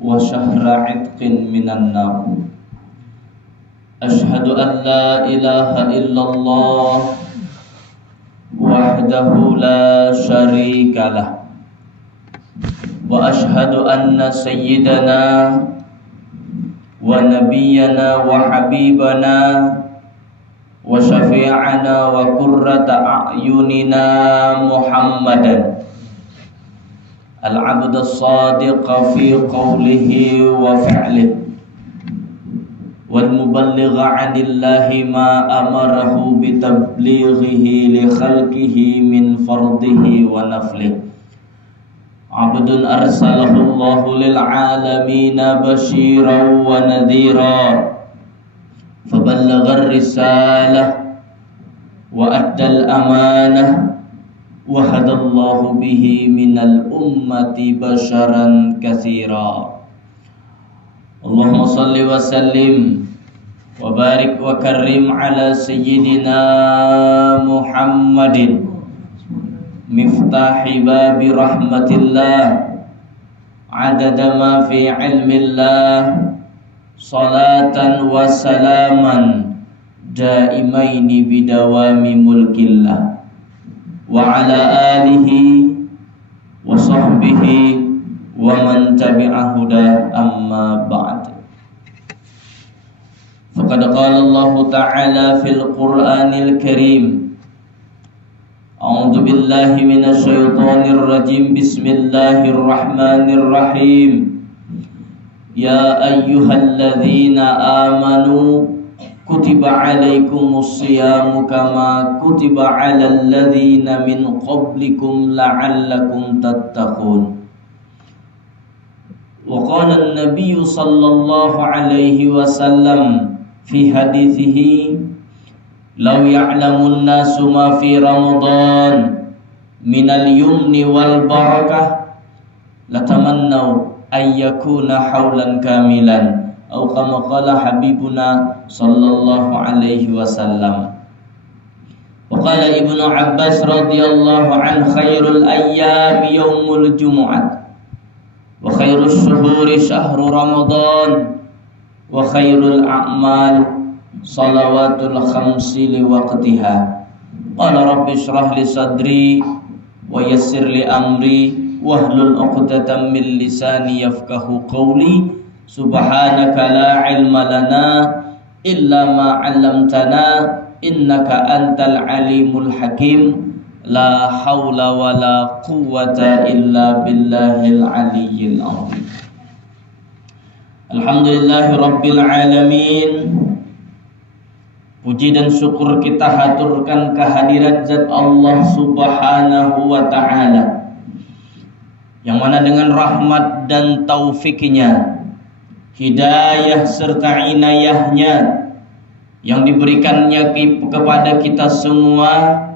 wa syahra 'itqin minan nar. Asyhadu an la ilaha illallah wahdahu la syarikalah wa asyhadu anna sayyidana wa nabiyyana wa habibana wa syafi'ana wa qurrata a'yunina Muhammadan al-'abd as-sadiq fi qawlihi wa fi'lihi wal muballigh 'anillahi ma amarahu bi tablighihi li khalqihi min fardihi wa naflihi. 'Abdun arsalahu Allahu lil 'alamina basyiran wa nadhira faballagha ar-risalah wa adda al-amanah wa hadallahu bihi minal ummati basharan katsira. Allahumma salli wa sallim wa barik wa karrim ala sayyidina Muhammadin miftahi babi rahmatillah adada ma fi ilmillah salatan wa salaman daimaini bidawami mulkillah wa ala alihi wa sahbihi wa man tabi'a huda amma ba'd. Faqad qala Allah ta'ala fil Qur'anil Karim, a'udzu billahi minasy syaithanir rajim, bismillahir rahmanir rahim. Ya ayyuhalladzina amanu kutiba 'alaikumus syiyamu kama kutiba 'alal ladzina min qablikum la'allakum tattaqun. Wa qala an-nabiy sallallahu alaihi wasallam fi hadithihi law ya'lamun nasu ma fi ramadan minal yumni wal barakah latamannaw ay yakuna haulan kamilan atau kama qala habibuna sallallahu alaihi wasallam. Wa qala Ibnu Abbas radhiyallahu an khairul ayyami yaumul jumu'ah wa khairus syuhuri syahru ramadan wa khairul a'mal salawatul khamsi li waqtiha. Qala rabbi shrah li sadri wa yassir li amri wahlul 'uqdatam min lisani yafqahu qawli. Subhanaka la ilma lana illa ma 'allamtana innaka antal alimul hakim. La haula wa la quwwata illa billahil aliyyil azim. Alhamdulillahi rabbil alamin. Puji dan syukur kita haturkan kehadirat zat Allah subhanahu wa ta'ala, yang mana dengan rahmat dan taufiknya, hidayah serta inayahnya yang diberikannya kepada kita semua,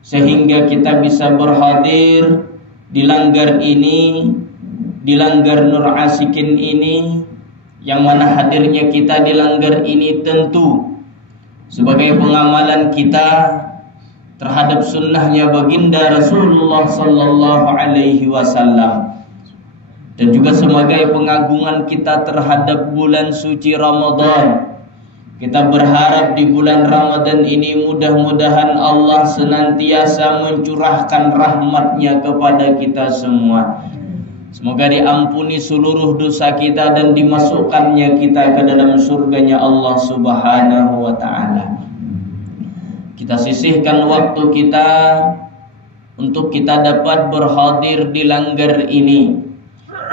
sehingga kita bisa berhadir di langgar ini, di langgar Nur Asikin ini, yang mana hadirnya kita di langgar ini tentu sebagai pengamalan kita terhadap sunnahnya baginda Rasulullah sallallahu alaihi wasallam, dan juga sebagai pengagungan kita terhadap bulan suci Ramadan. Kita berharap di bulan Ramadan ini mudah-mudahan Allah senantiasa mencurahkan rahmatnya kepada kita semua. Semoga diampuni seluruh dosa kita dan dimasukkannya kita ke dalam surganya Allah subhanahu wa ta'ala. Kita sisihkan waktu kita untuk kita dapat berhadir di langgar ini.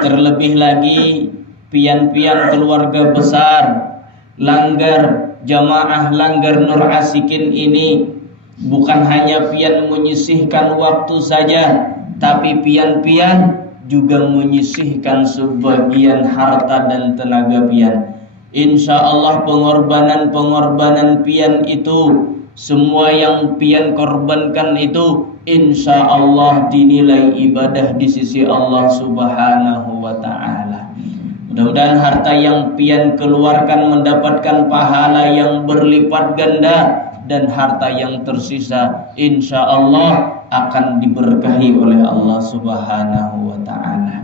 Terlebih lagi pian-pian keluarga besar langgar jamaah langgar Nur Asikin ini bukan hanya pian menyisihkan waktu saja, tapi pian-pian juga menyisihkan sebagian harta dan tenaga pian. Insya Allah pengorbanan pian itu, semua yang pian korbankan itu, insya Allah dinilai ibadah di sisi Allah subhanahu wa ta'ala. Mudah-mudahan harta yang pian keluarkan mendapatkan pahala yang berlipat ganda, dan harta yang tersisa insya Allah akan diberkahi oleh Allah subhanahu wa ta'ala.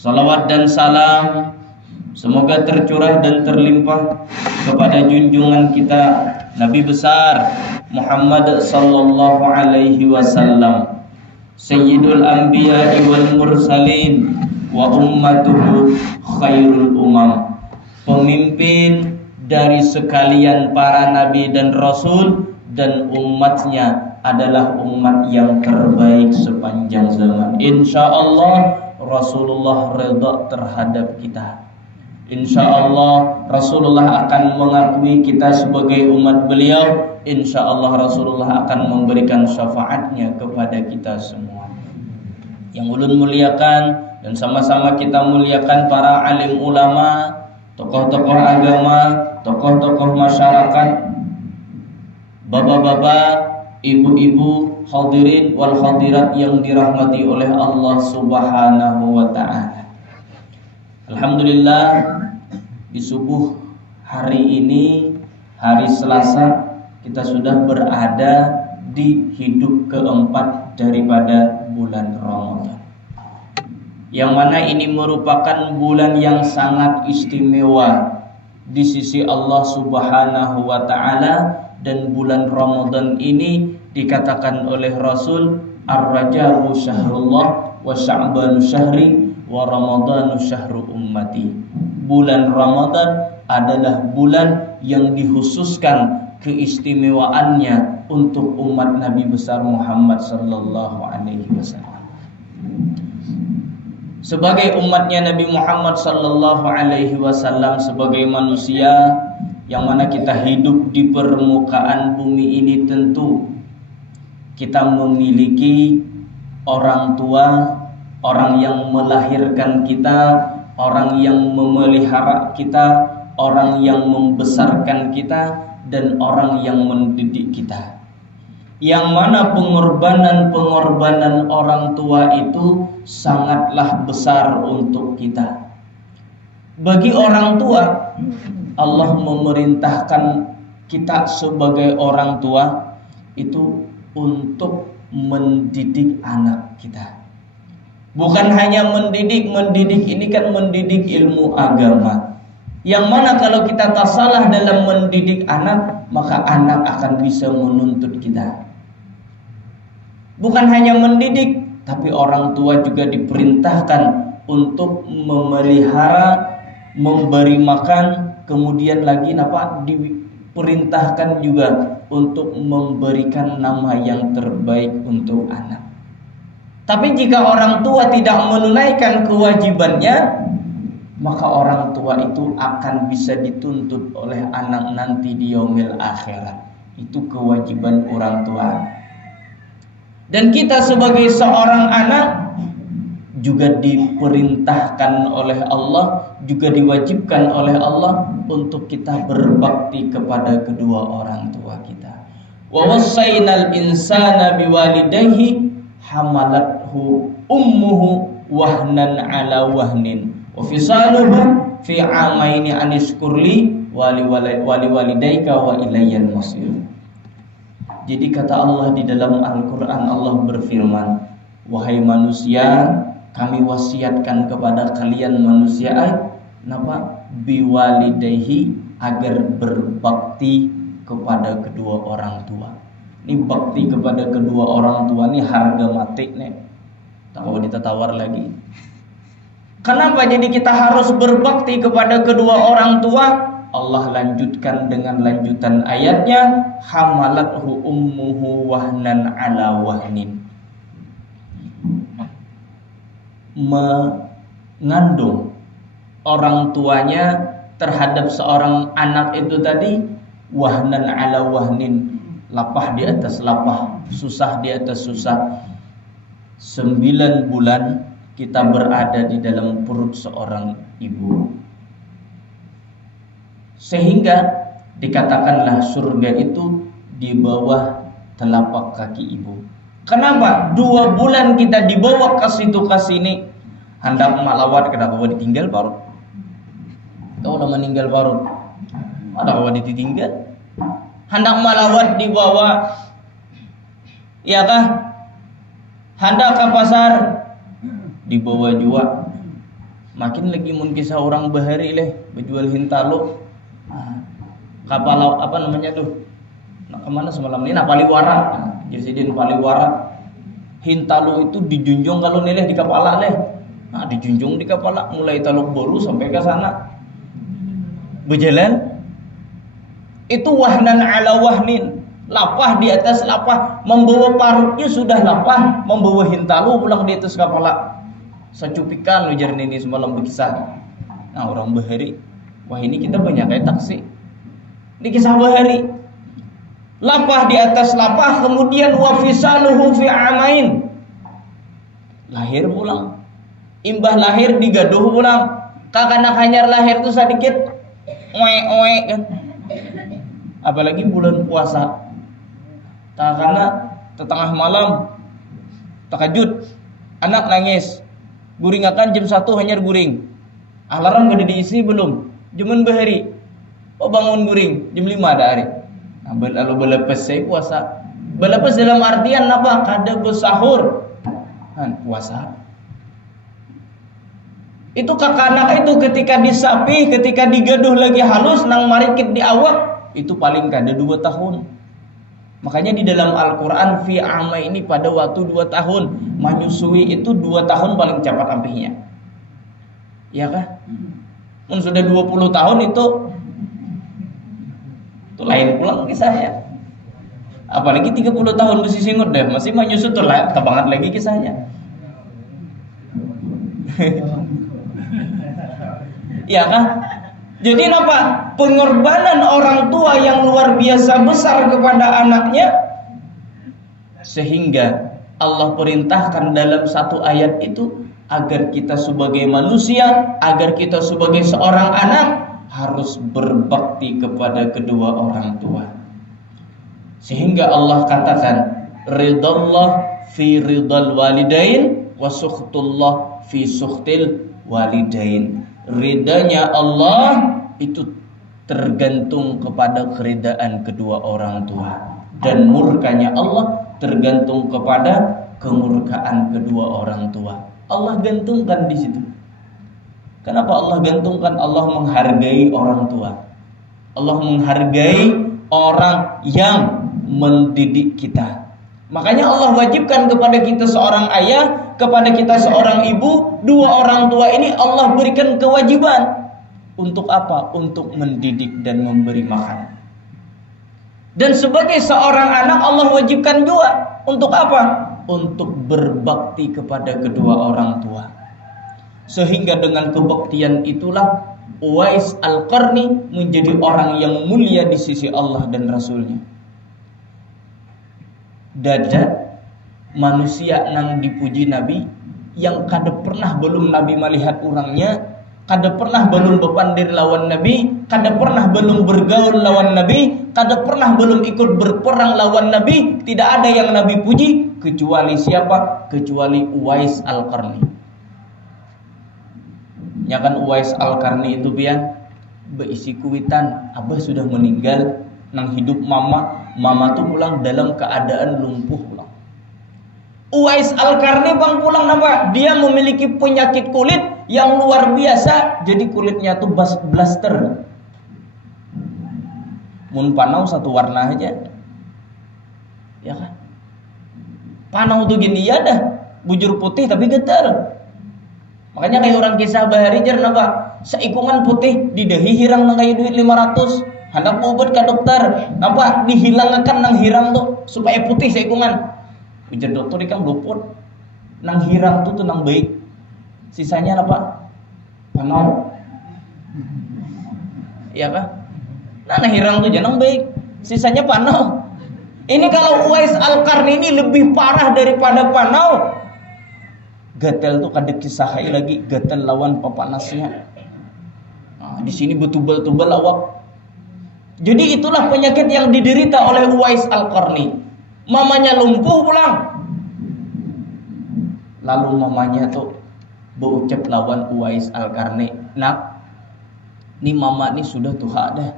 Salawat dan salam semoga tercurah dan terlimpah kepada junjungan kita Nabi besar Muhammad sallallahu alaihi wasallam, Sayyidul Anbiya'i wal Mursalin wa ummatuhu khairul umam, pemimpin dari sekalian para nabi dan rasul, dan umatnya adalah umat yang terbaik sepanjang zaman. Insyaallah Rasulullah redha terhadap kita. Insyaallah Rasulullah akan mengakui kita sebagai umat beliau. Insyaallah Rasulullah akan memberikan syafaatnya kepada kita semua. Yang ulun muliakan dan sama-sama kita muliakan para alim ulama, tokoh-tokoh agama, tokoh-tokoh masyarakat, bapak-bapak, ibu-ibu, hadirin wal hadirat yang dirahmati oleh Allah Subhanahu wa taala. Alhamdulillah, di subuh hari ini, hari Selasa, kita sudah berada di hidup keempat daripada bulan Ramadan, yang mana ini merupakan bulan yang sangat istimewa di sisi Allah Subhanahu wa taala. Dan bulan Ramadan ini dikatakan oleh Rasul, Ar-Raja'u syahrullah wa sya'banu syahri wa ramadanu syahru ummati. Bulan Ramadan adalah bulan yang dikhususkan keistimewaannya untuk umat Nabi besar Muhammad sallallahu alaihi wasallam. Sebagai umatnya Nabi Muhammad sallallahu alaihi wasallam, sebagai manusia yang mana kita hidup di permukaan bumi ini, tentu kita memiliki orang tua, orang yang melahirkan kita, orang yang memelihara kita, orang yang membesarkan kita, dan orang yang mendidik kita. Yang mana pengorbanan orang tua itu sangatlah besar untuk kita. Bagi orang tua, Allah memerintahkan kita sebagai orang tua itu untuk mendidik anak kita. Bukan hanya mendidik ini kan mendidik ilmu agama. Yang mana kalau kita tak salah dalam mendidik anak, maka anak akan bisa menuntut kita. Bukan hanya mendidik, tapi orang tua juga diperintahkan untuk memelihara, memberi makan, kemudian lagi diperintahkan juga untuk memberikan nama yang terbaik untuk anak. Tapi jika orang tua tidak menunaikan kewajibannya, maka orang tua itu akan bisa dituntut oleh anak nanti di yaumil akhirat. Itu kewajiban orang tua. Dan kita sebagai seorang anak juga diperintahkan oleh Allah, juga diwajibkan oleh Allah untuk kita berbakti kepada kedua orang tua kita. Wa wassaynal insana biwalidayhi hamalathu ummuhu wahnan ala wahnin wa fisaluhu fi amaini anishkurli wali walidayka wa ilayyal masir. Jadi kata Allah di dalam Al-Qur'an, Allah berfirman, wahai manusia, kami wasiatkan kepada kalian manusia biwalidayhi, agar berbakti kepada kedua orang tua. Ini bakti kepada kedua orang tua ini harga mati nih. Tak mau ditawar lagi. Kenapa jadi kita harus berbakti kepada kedua orang tua? Allah lanjutkan dengan lanjutan ayatnya, hamalathu ummuhu wahnan ala wahnin. Mengandung orang tuanya terhadap seorang anak itu tadi wahnan ala wahnin, lapah di atas lapah, susah di atas susah. 9 bulan kita berada di dalam perut seorang ibu, sehingga dikatakanlah surga itu di bawah telapak kaki ibu. Kenapa? 2 bulan kita dibawa ke situ ke sini, hendak malawat kenapa ditinggal parut? Kau udah meninggal parut, ada kau ditinggal? Hendak malawat dibawa, ya kah? Hendak ke pasar dibawa juga. Makin lagi mun kisah orang bahari leh berjual hintalo. Kapal apa namanya tuh? Nak kemana semalam ini? Nah, Paliwara. Presiden Paliwara. Hintalo itu dijunjung kalau nilai di kepala leh. Nah, dijunjung di kepala mulai Taluk Bolu sampai ke sana. Berjalan itu wahnan ala wahnin. Lapah di atas lapah, membawa parutnya sudah lapah, membawa hintalo pulang di atas kepala. Secupikan ujar ini semalam berkisah. Nah, orang bahari, wah ini kita banyak kayak taksi. Di kisah bahari, lapah di atas lapah, kemudian wafisaluhu fi amain. Lahir pulang, imbah lahir digaduh pulang. Kakak hanyar lahir tuh sedikit, oe kan. Apalagi bulan puasa. Karena tengah malam tahajud, anak nangis, guring akan jam 1 hanyar guring. Alarm gede diisi belum? Jaman bahari. Oh bangun guring jam 5 ada hari. Nah, lalu belepes saya puasa. Belepes dalam artian apa? Kada bersahur. Kan puasa. Itu kakak itu ketika disapi, ketika digaduh lagi halus nang marikit di awak, itu paling kada 2 tahun. Makanya di dalam Al-Quran fi ama ini pada waktu 2 tahun. Menyusui itu 2 tahun paling cepat ampihnya. Ya kah? Sudah 20 tahun itu lain pulang kisahnya. Apalagi 30 tahun masih singut deh, masih menyusut tuh banget lagi kisahnya. Ya kan? Jadi apa? Pengorbanan orang tua yang luar biasa besar kepada anaknya, sehingga Allah perintahkan dalam satu ayat itu agar kita sebagai manusia, agar kita sebagai seorang anak harus berbakti kepada kedua orang tua. Sehingga Allah katakan, ridallah fi ridal walidain wa sukhtullah fi sukhtil walidain. Ridanya Allah itu tergantung kepada keridaan kedua orang tua, dan murkanya Allah tergantung kepada kemurkaan kedua orang tua. Allah gantungkan di situ. Kenapa Allah gantungkan? Allah menghargai orang tua. Allah menghargai orang yang mendidik kita. Makanya Allah wajibkan kepada kita seorang ayah, kepada kita seorang ibu, 2 orang tua ini Allah berikan kewajiban. Untuk apa? Untuk mendidik dan memberi makan. Dan sebagai seorang anak Allah wajibkan juga. Untuk apa? Untuk berbakti kepada kedua orang tua. Sehingga dengan kebaktian itulah Uwais Al-Qarni menjadi orang yang mulia di sisi Allah dan Rasulnya. Dada manusia nang dipuji Nabi, yang kada pernah belum Nabi melihat orangnya, kada pernah belum bepandir lawan Nabi, kada pernah belum bergaul lawan Nabi, kada pernah belum ikut berperang lawan Nabi. Tidak ada yang Nabi puji kecuali siapa? Kecuali Uwais Al-Qarni. Ya kan Uwais Al-Qarni itu pian berisi kuitan, abah sudah meninggal, nang hidup mama tuh pulang dalam keadaan lumpuh pulang. Uwais Al-Qarni bang pulang nama? Dia memiliki penyakit kulit yang luar biasa, jadi kulitnya tuh blaster. Mun panau satu warna aja. Ya kan? Panau tuh gini ya dah, bujur putih tapi getar. Makanya kayak orang kisah bahari jar napa? Seikungan putih di dahi hirang nang kayu duit 500. Hendak obat ke dokter, napa dihilangkan nang hirang tuh supaya putih seikungan. Ujar dokter ikan luput. Nang hirang tuh nang baik. Sisanya apa? Panau. Iya kah? Nah hirang tuh jangan baik. Sisanya panau. Ini kalau Uwais Al-Qarni ini lebih parah daripada panau. Gatel tuh kada kisahai lagi, gatel lawan papanasnya. Nah, di sini betubal-tubal awak. Jadi itulah penyakit yang diderita oleh Uwais Al-Qarni. Mamanya lumpuh pulang. Lalu mamanya tuh berucap lawan Uwais Al-Qarni, "Nak, ini mama ini sudah tua dah.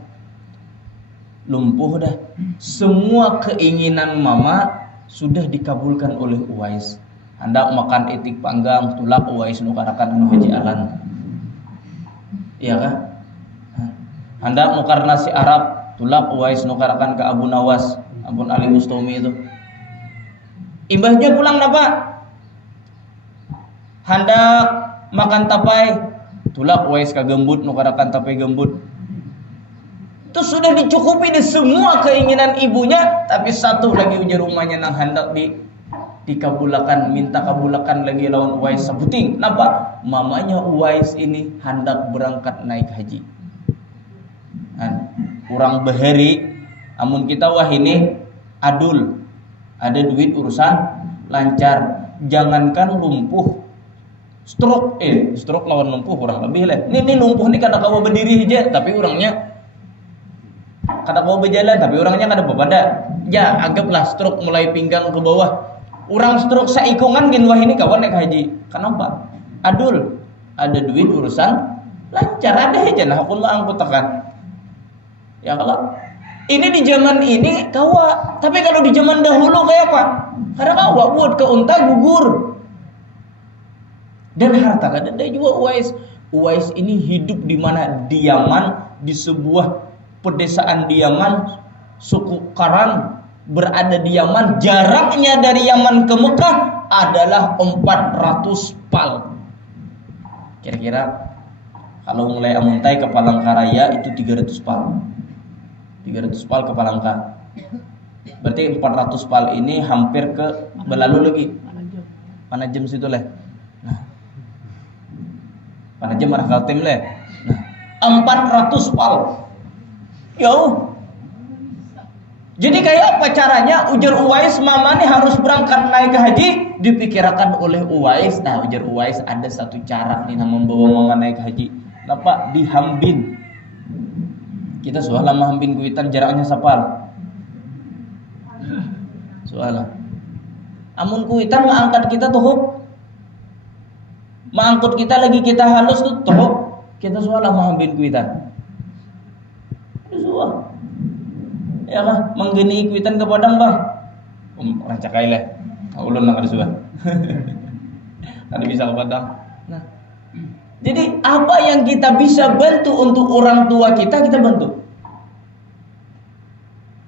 Lumpuh dah. Semua keinginan mama sudah dikabulkan oleh Uwais. Hendak makan itik panggang, tulak Uwais nukarakan anu haji alan. Iya kan? Hendak nukar nasi Arab, tulak Uwais nukarkan ke Abu Nawas, Abu Ali Bustami itu. Imbahnya pulang napa? Hendak makan tapai, tulak Uwais ke gembut nukarkan tapai gembut. Itu sudah dicukupi di semua keinginan ibunya, tapi satu lagi ujar rumahnya nang hendak dikabulakan, minta kabulakan lagi lawan Uwais sebuting. Kenapa? Mamanya Uwais ini hendak berangkat naik haji. Kurang beheri, amun kita wah ini adul, ada duit urusan lancar, jangankan lumpuh, stroke lawan lumpuh kurang lebih lah. Ini lumpuh nih kada kawa berdiri aja, tapi orangnya kada kawa berjalan, tapi orangnya kada bepada. Ya anggaplah stroke mulai pinggang ke bawah. Orang stroke saikungan gin wah ini kawan naik haji. Kenapa? Adul, ada duit urusan lancar, ada aja nah aku lah angkut tekan. Ya kalau ini di zaman ini kawa, tapi kalau di zaman dahulu kayak apa? Karena kawa buat ke unta gugur. Dan harta kada ada juga Uwais. Uwais ini hidup di mana? Di Yaman, di sebuah pedesaan di Yaman, suku Karan berada di Yaman. Jaraknya dari Yaman ke Mekah adalah 400 pal. Kira-kira kalau mulai amuntai ke Palangkaraya itu 300 pal. 300 pal ke Palangka. Berarti 400 pal ini hampir ke berlalu lagi. Panajem situ leh. Nah. Panajem arah Kaltim leh. Nah, 400 pal. Jauh. Jadi kayak apa caranya? Ujar Uwais, mama nih harus berangkat naik ke haji. Dipikirkan oleh Uwais. Nah, ujar Uwais ada satu cara nih membawa mama naik ke haji. Kenapa? Dihambin. Kita soal lama hambin kuitan jaraknya sapal. Soal. Amun kuitan mengangkat kita tuh. Mengangkut kita lagi kita halus tuh. Kita soal lama hambin kuitan. Soal. Ya lah, menggeni kuitan ke Padang bang. Rancak aja lah. Ulun nak ada suah. Nanti bisa ke Padang. Nah. Jadi apa yang kita bisa bantu untuk orang tua kita bantu.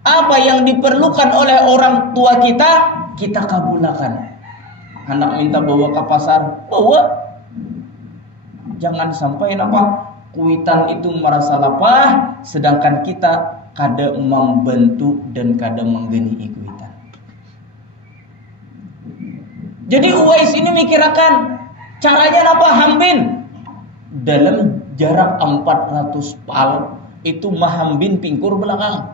Apa yang diperlukan oleh orang tua kita kabulkan. Anak minta bawa ke pasar, bawa. Jangan sampai kuitan itu merasa lapah, sedangkan kita kada membantu dan kada menggeni kuitan. Jadi Uwais ini mikirkan caranya hambin. Dalam jarak 400 pal itu mahambin pingkur belakang.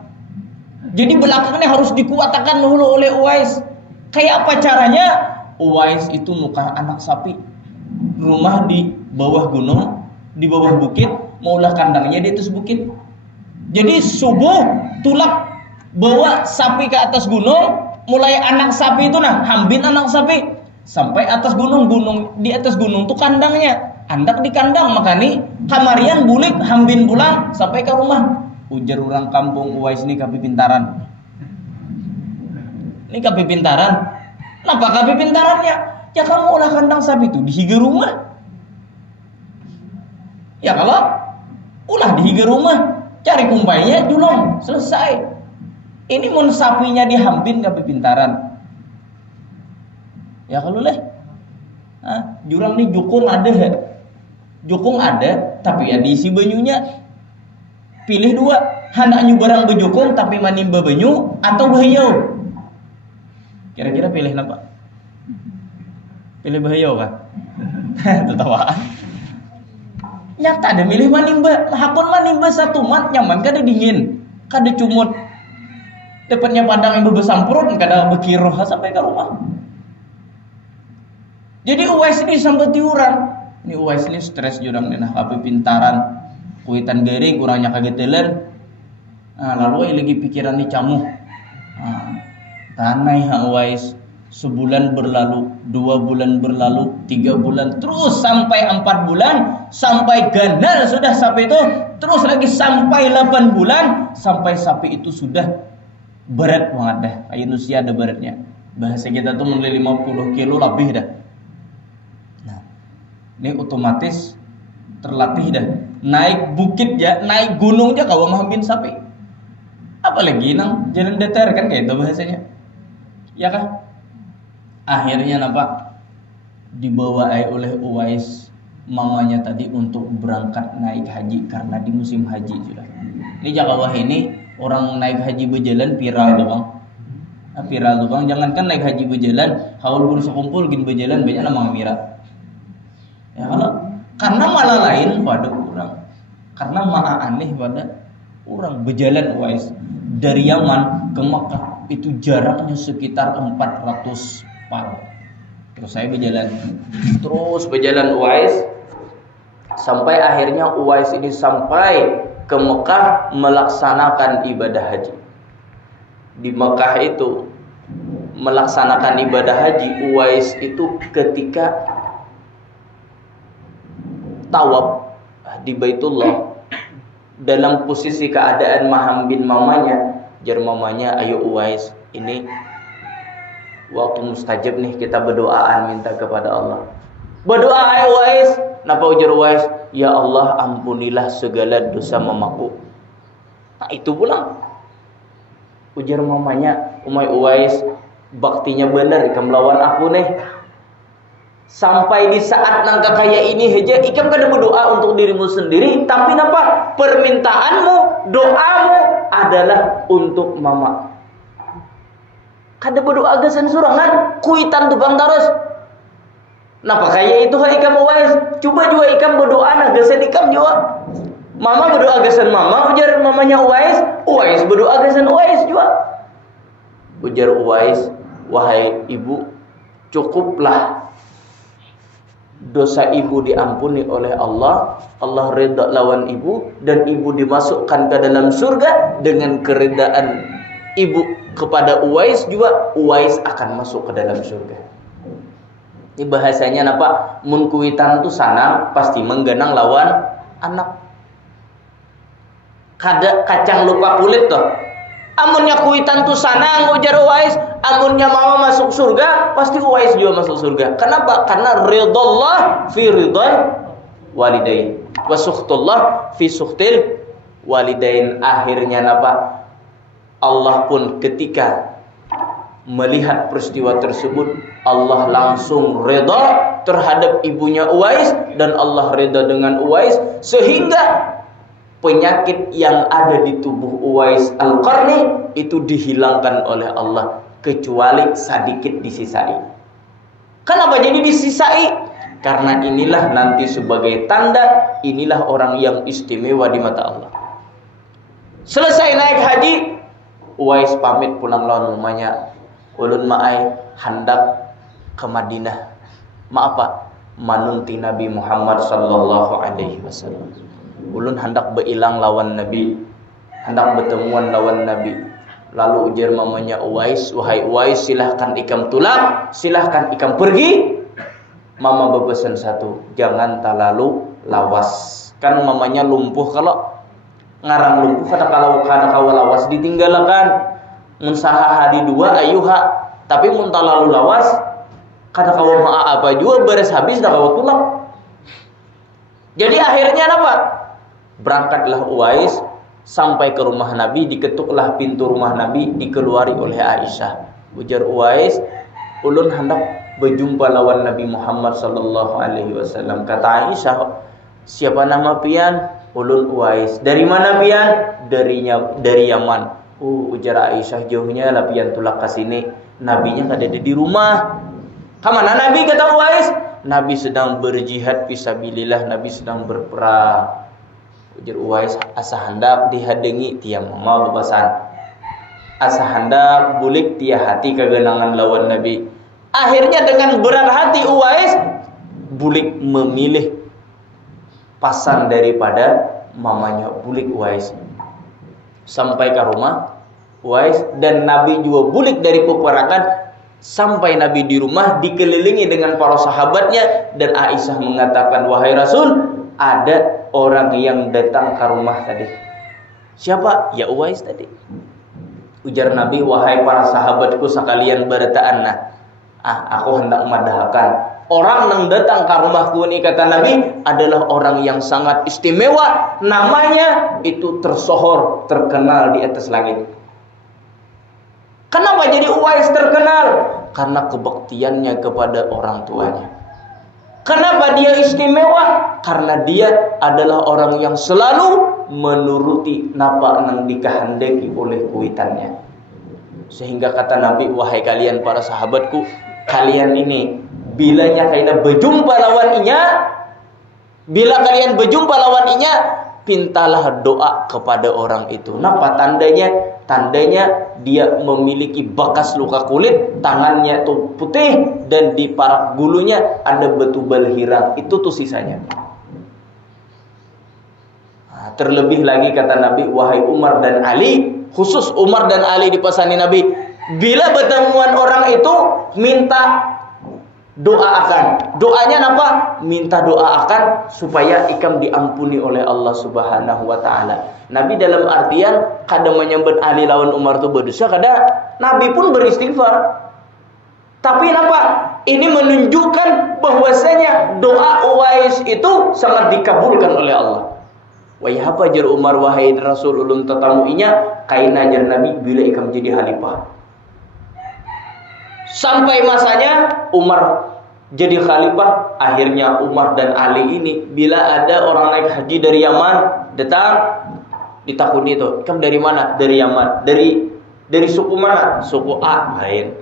Jadi belakangnya harus dikuatakan dulu oleh Uwais. Kayak apa caranya? Uwais itu nukar anak sapi. Rumah di bawah gunung, di bawah bukit, maulah kandangnya di atas bukit. Jadi subuh tulak bawa sapi ke atas gunung, mulai anak sapi itu hambin anak sapi sampai atas gunung. Di atas gunung tuh kandangnya. Andak di kandang makani kamarian bulik hambin pulang sampai ke rumah. Ujar orang kampung Uwais ini kapipintaran. Ini kapipintaran. Kenapa kapipintarannya? Ya kamu olah kandang sapi itu di higa rumah. Ya kalau ulah di higa rumah, cari kumpainya julong, selesai. Ini mun sapinya dihambin kapipintaran. Ya kalau leh. Jurang nih jukung ada, tapi ya diisi banyunya. Pilih dua, hendak nyubarang bejukung tapi manimba banyu atau bahayau. Kira-kira pilih apa? Pilih bahayau kan? Tertawaan. Nyata ada milih manimba, hakun manimba satu mat nyaman kada dingin, kada cumut. Tepatnya pandang ibu besampurun kada bekiroh sampai ke rumah. Jadi Uwais ini sampai tiuran. Ini Uwais ini stres jurang denah kapipintaran. Kuitan garing kurangnya kagetelan. Lalu lagi pikiran ni camuh. Tanai Uwais. Sebulan berlalu, 2 bulan berlalu, 3 bulan, terus sampai 4 bulan, sampai ganal sudah sapi itu, terus lagi sampai 8 bulan, sampai sapi itu sudah berat banget dah. Kayak manusia ada beratnya. Bahasa kita tuh mulai 50 kilo lebih dah. Nah, ini otomatis terlatih dah. naik bukit ya, naik gunung aja kalau mampin sapi. Apalagi nang jalan datar kan kayak itu bahasanya. Ya kan? Akhirnya napa? Dibawa oleh Uwais mamanya tadi untuk berangkat naik haji karena di musim haji sudah. Ini Jakawah ini orang naik haji berjalan viral tuh bang. Viral tuh bang. Jangankan naik haji berjalan, haul buru sekumpul gin berjalan banyak nama mira. Ya kalau karena malah lain pada orang. Karena maha aneh pada orang berjalan Uwais dari Yaman ke Makkah itu jaraknya sekitar 400 par. Terus saya berjalan Uwais sampai akhirnya Uwais ini sampai ke Mekah melaksanakan ibadah haji. Di Mekah itu melaksanakan ibadah haji, Uwais itu ketika tawaf di Baitullah dalam posisi keadaan mahambin mamanya, jar mamanya, ayo Uwais, ini waktu mustajab nih, kita berdoaan minta kepada Allah. Berdoa ayo Uwais. Napa ujar Uwais? Ya Allah, ampunilah segala dosa mamaku. Nah itu pulang. Ujar mamanya, Umay Uwais, baktinya benar ikam lawan aku nih. Sampai di saat nangka kaya ini aja ikam kada berdoa untuk dirimu sendiri, tapi napa? Permintaanmu, doamu adalah untuk mama. Kada berdoa gasan surangan, kuitan tu bang terus. Napa kaya itu ikam Uwais? Coba juga ikam berdoa nah gasan ikam juga. Mama berdoa gasan mama, ujar mamanya Uwais. Uwais berdoa gasan Uwais juga. Ujar Uwais, wahai ibu, cukuplah dosa ibu diampuni oleh Allah. Allah redha lawan ibu dan ibu dimasukkan ke dalam surga dengan keredaan ibu kepada Uwais juga. Uwais akan masuk ke dalam surga. Ini bahasanya napa? Mun kuitan tu sanang pasti menggenang lawan anak. Kada kacang lupa kulit toh. Amunnya kuitan tu sanang ujar Uwais, amunnya mama masuk surga, pasti Uwais juga masuk surga. Kenapa? Karena ridallah fi ridal walidain wa sukhtullah fi sukhtil walidain. Akhirnya napa? Allah pun ketika melihat peristiwa tersebut, Allah langsung reda terhadap ibunya Uwais dan Allah reda dengan Uwais sehingga penyakit yang ada di tubuh Uwais Al-Qarni itu dihilangkan oleh Allah kecuali sedikit disisai. Kenapa jadi disisai? Karena inilah nanti sebagai tanda inilah orang yang istimewa di mata Allah. Selesai naik haji, Uwais pamit pulang lawan rumahnya. Ulun ma'ai hendak ke Madinah. Apa? Manunti Nabi Muhammad sallallahu alaihi wasallam. Ulun hendak berilang lawan Nabi, hendak bertemuan lawan Nabi. Lalu ujar mamanya Uwais, wahai Uwais, silahkan ikam tulang, silahkan ikam pergi. Mama berpesan satu, jangan terlalu lawas. Kan mamanya lumpuh, kalau ngarang lumpuh kada kawa lawas ditinggalkan. Mun saha hari dua ayuha, tapi mun terlalu lawas kada kawa maa apa juga beres habis dah kawa tulang. Jadi akhirnya apa? Berangkatlah Uwais sampai ke rumah Nabi, diketuklah pintu rumah Nabi, dikeluari oleh Aisyah. Ujar Uwais, ulun hendak berjumpa lawan Nabi Muhammad sallallahu alaihi wasallam. Kata Aisyah, siapa nama pian? Ulun Uwais. Dari mana pian? Dari Yaman. Ujar Aisyah, jauhnya lah pian tulak ke sini. Nabinya kada ada di rumah. Kemana Nabi? Kata Uwais. Nabi sedang berjihad fisabilillah, Nabi sedang berperang. Ujar Uwais, asa hendak dihadengi tia mama bebasan. Asa hendak bulik tia hati kegenangan lawan Nabi. Akhirnya dengan berat hati Uwais bulik memilih pasan daripada mamanya. Bulik Uwais sampai ke rumah Uwais dan Nabi juga bulik dari peperangan. Sampai Nabi di rumah dikelilingi dengan para sahabatnya dan Aisyah mengatakan, wahai Rasul, ada orang yang datang ke rumah tadi. Siapa? Ya Uwais tadi. Ujar Nabi, wahai para sahabatku sekalian berataan, aku hendak memadahkan Orang yang datang ke rumahku ini, kata Nabi, adalah orang yang sangat istimewa. Namanya itu tersohor, terkenal di atas langit. Kenapa jadi Uwais terkenal? Karena kebaktiannya kepada orang tuanya. Kenapa dia istimewa? Karena dia adalah orang yang selalu menuruti napa yang dikehendaki oleh kuitannya. Sehingga kata Nabi, wahai kalian para sahabatku, kalian ini bilanya kalian berjumpa lawan inya, bila kalian berjumpa lawan inya, pintalah doa kepada orang itu. Napa tandanya? Tandanya dia memiliki bekas luka kulit, tangannya tuh putih, dan di parak bulunya ada batu bal hirang. Itu tuh sisanya. Nah, terlebih lagi kata Nabi, wahai Umar dan Ali, khusus Umar dan Ali dipesani Nabi, bila pertemuan orang itu minta doakan. Doanya apa? Minta doakan supaya ikam diampuni oleh Allah Subhanahu wa taala. Nabi dalam artian kada menyebut Ali lawan Umar itu berdosa, kada. Nabi pun beristighfar. Tapi apa? Ini menunjukkan bahwasanya doa Uwais itu sangat dikabulkan oleh Allah. Wahai apa jar Umar, wahai Rasul ulun tetamu inya, kaina jar Nabi bila ikam jadi khalifah. Sampai masanya Umar jadi khalifah. Akhirnya Umar dan Ali ini, bila ada orang naik haji dari Yaman datang, ditakuni itu, kamu dari mana? Dari Yaman. Dari suku mana? Suku A. Lain.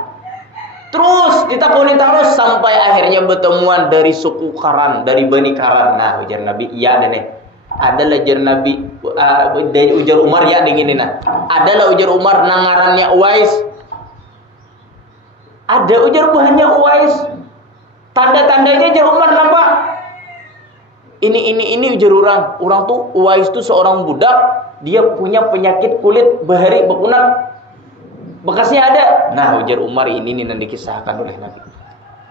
Terus ditakuni terus sampai akhirnya bertemuan dari suku Karan, dari Bani Karan. Nah, ujar Nabi, iya dan adalah ujar Nabi, dari ujar Umar ya dinginin. Nah, adalah ujar Umar nangarannya Uwais. Ada ujar bahannya Uwais. Tanda-tandanya ujar Umar nampak. Ini ujar orang. Orang tuh Uwais tuh seorang budak, dia punya penyakit kulit bahari bekunat. Bekasnya ada. Nah, ujar Umar ini nih yang dikisahkan oleh Nabi.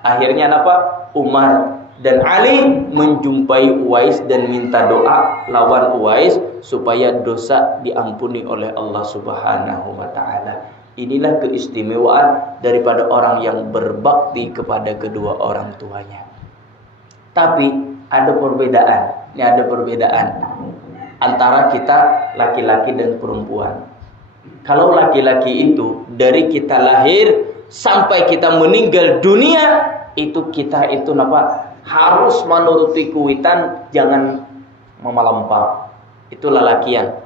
Akhirnya apa? Umar dan Ali menjumpai Uwais dan minta doa lawan Uwais supaya dosa diampuni oleh Allah Subhanahu wa taala. Inilah keistimewaan daripada orang yang berbakti kepada kedua orang tuanya. Tapi ada perbedaan. Ini ada perbedaan antara kita laki-laki dan perempuan. Kalau laki-laki itu dari kita lahir sampai kita meninggal dunia, itu kita itu harus menuruti kuitan, jangan memalampau. Itulah lakian.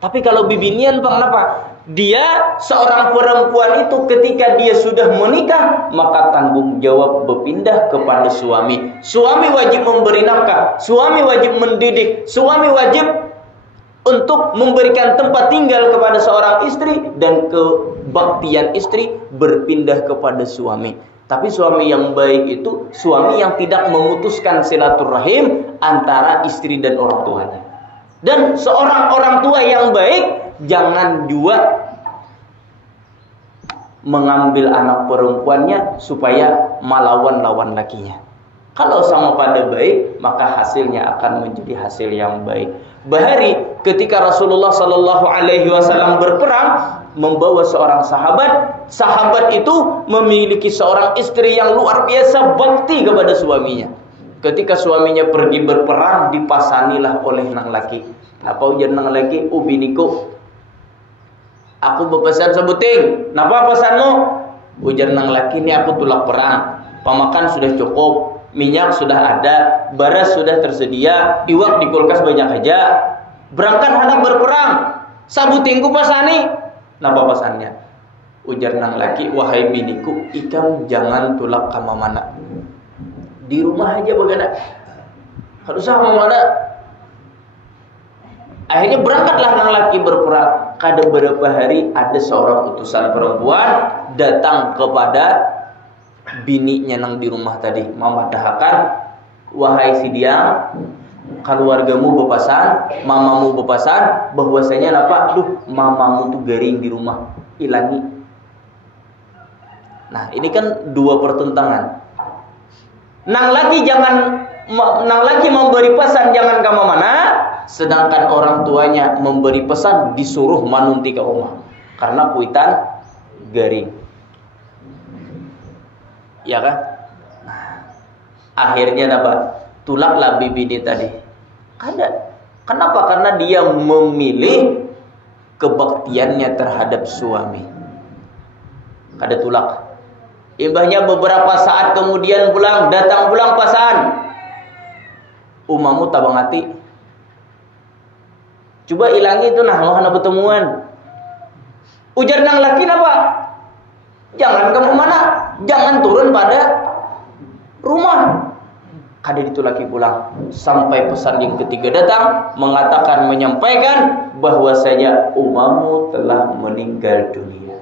Tapi kalau bibinian kenapa? Dia seorang perempuan itu ketika dia sudah menikah, maka tanggung jawab berpindah kepada suami. Suami wajib memberi nafkah, suami wajib mendidik, suami wajib untuk memberikan tempat tinggal kepada seorang istri, dan kebaktian istri berpindah kepada suami. Tapi suami yang baik itu suami yang tidak memutuskan silaturahim antara istri dan orang tuanya. Dan seorang orang tua yang baik jangan juga mengambil anak perempuannya supaya melawan lakinya. Kalau sama pada baik, maka hasilnya akan menjadi hasil yang baik. Bahari ketika Rasulullah Sallallahu Alaihi Wasallam berperang, membawa seorang sahabat itu memiliki seorang istri yang luar biasa bakti kepada suaminya. Ketika suaminya pergi berperang, dipasanilah oleh nang laki. Apa ujar nang laki? Ubiniku, aku berpesan sebuting. Napa pesanmu? Ujar nang laki, ini aku tulak perang. Pemakan sudah cukup, minyak sudah ada, beras sudah tersedia, iwak di kulkas banyak aja. Berangkat hendak berperang. Sabutingku pasani. Napa pesannya? Ujar nang laki, wahai biniku, ikam jangan tulak kama mana. Di rumah aja bagaimana? Harus sama mana? Akhirnya berangkatlah nang laki berperang. Kada beberapa hari ada seorang utusan perempuan datang kepada bininya nang di rumah tadi, memadahakan, wahai si dia, keluargamu bepasan, mamamu bepasan, bahwasanya mamamu tuh garing di rumah, ilangi. Nah, ini kan dua pertentangan. Nang lagi memberi pesan jangan ke mana, sedangkan orang tuanya memberi pesan disuruh manunti ke rumah karena kuitan garing. Ya kan? Nah, Akhirnya dapat tulaklah bibi ini tadi. Kenapa? Karena dia memilih kebaktiannya terhadap suami. Kada tulak. Imbahnya beberapa saat kemudian datang pulang pasan. Umamu tabang hati. Coba ilangi itu nah hana pertemuan. Ujar nang laki apa? Jangan kamu mana? Jangan turun pada rumah. Kada ditulaki pulang sampai pesan yang ketiga datang menyampaikan bahwasanya umamu telah meninggal dunia.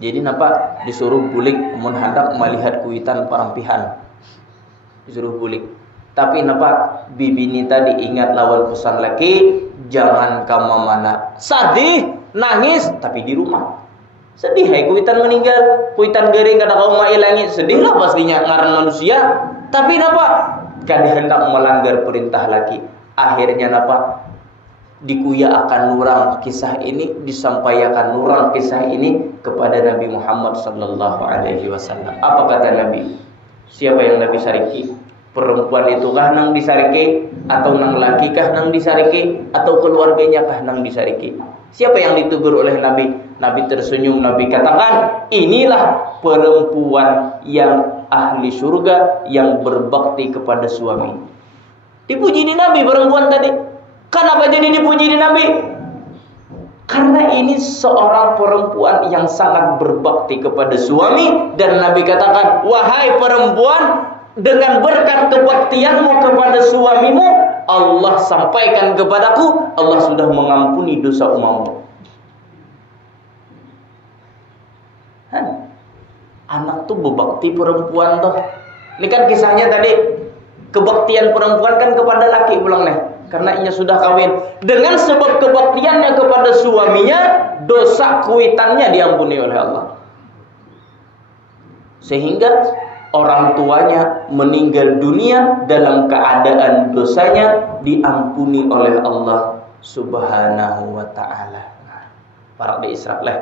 Jadi napa disuruh bulik mun hendak melihat kuitan parampihan. Disuruh bulik. Tapi napa bibi ni tadi ingat lawan pesan laki, jangan kamu mana. Sedih, nangis tapi di rumah. Sedih hai kuitan meninggal, kuitan gering kada kau mailangi, sedihlah pastinya ngaran manusia. Tapi napa? Kada hendak melanggar perintah laki. Akhirnya napa? Dikuya akan nurang kisah ini, disampaikan nurang kisah ini kepada Nabi Muhammad sallallahu alaihi wasallam. Apa kata Nabi? Siapa yang Nabi sariki? Perempuan itu kah nang disariki, atau nang laki kah nang disariki, atau keluarganya kah nang disariki? Siapa yang ditegur oleh Nabi? Nabi tersenyum, Nabi katakan, inilah perempuan yang ahli surga yang berbakti kepada suami. Dipuji di Nabi perempuan tadi. Kenapa jadi dipuji di Nabi? Karena ini seorang perempuan yang sangat berbakti kepada suami. Dan Nabi katakan, wahai perempuan, dengan berkat kebaktianmu kepada suamimu, Allah sampaikan kepadaku, Allah sudah mengampuni dosa umatmu. Anak tuh berbakti perempuan tuh. Ini kan kisahnya tadi, kebaktian perempuan kan kepada laki pulang nih, karena ia sudah kawin. Dengan sebab kebaktiannya kepada suaminya, dosa kuitannya diampuni oleh Allah. Sehingga orang tuanya meninggal dunia dalam keadaan dosanya diampuni oleh Allah Subhanahu wa ta'ala. Para di Israel lah.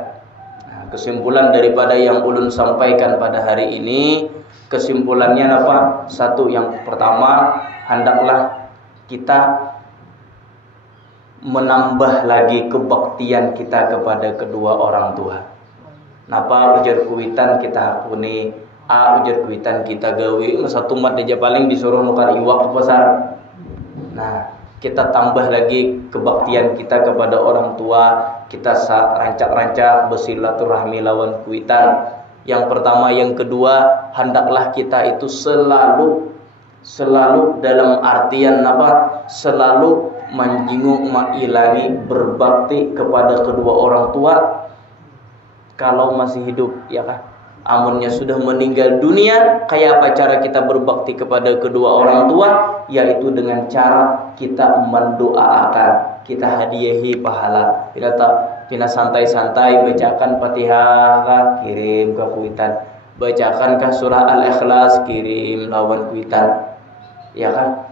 Kesimpulan daripada yang ulun sampaikan pada hari ini, kesimpulannya apa? Satu, yang pertama, hendaklah kita menambah lagi kebaktian kita kepada kedua orang tua. Napa ujar kuitan kita hakuni, ujar kuitan kita gawe, satu mat aja paling disuruh nukar iwak ke pasar. Nah, kita tambah lagi kebaktian kita kepada orang tua. Kita rancak-rancak bersilaturahmi lawan kuitan. Yang pertama, yang kedua, hendaklah kita itu selalu dalam artian apa? Selalu menjinguk, mengilangi, berbakti kepada kedua orang tua kalau masih hidup, ya kan? Amunnya sudah meninggal dunia, kayak apa cara kita berbakti kepada kedua orang tua? Yaitu dengan cara kita mendoakan, kita hadiahi pahala. Bila santai-santai bacakan Fatihah, kirim ke kuitan. Bacakan ke surah Al-Ikhlas, kirim lawan kuitan. Ya kan?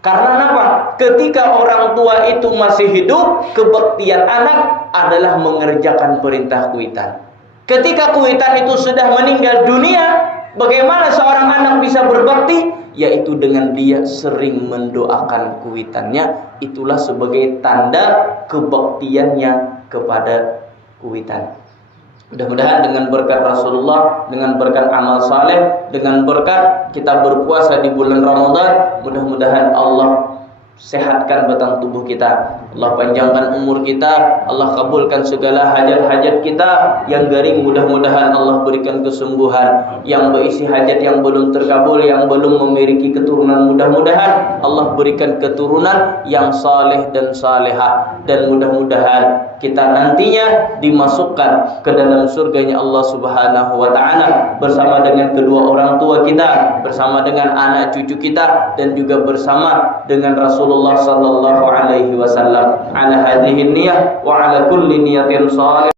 Karena apa? Ketika orang tua itu masih hidup, kebaktian anak adalah mengerjakan perintah kuitan. Ketika kuitan itu sudah meninggal dunia, bagaimana seorang anak bisa berbakti? Yaitu dengan dia sering mendoakan kuitannya. Itulah sebagai tanda kebaktiannya kepada kuitan. Mudah-mudahan dengan berkat Rasulullah, dengan berkat amal saleh, dengan berkat kita berpuasa di bulan Ramadan, mudah-mudahan Allah sehatkan batang tubuh kita, Allah panjangkan umur kita, Allah kabulkan segala hajat-hajat kita. Yang garing mudah-mudahan Allah berikan kesembuhan. Yang berisi hajat yang belum terkabul, yang belum memiliki keturunan, mudah-mudahan Allah berikan keturunan yang saleh dan salehah. Dan mudah-mudahan kita nantinya dimasukkan ke dalam surganya Allah Subhanahu wa ta'ala bersama dengan kedua orang tua kita, bersama dengan anak cucu kita, dan juga bersama dengan Rasulullah sallallahu alaihi wasallam. Ala hadhihi niyah wa ala kulli niyatin salih.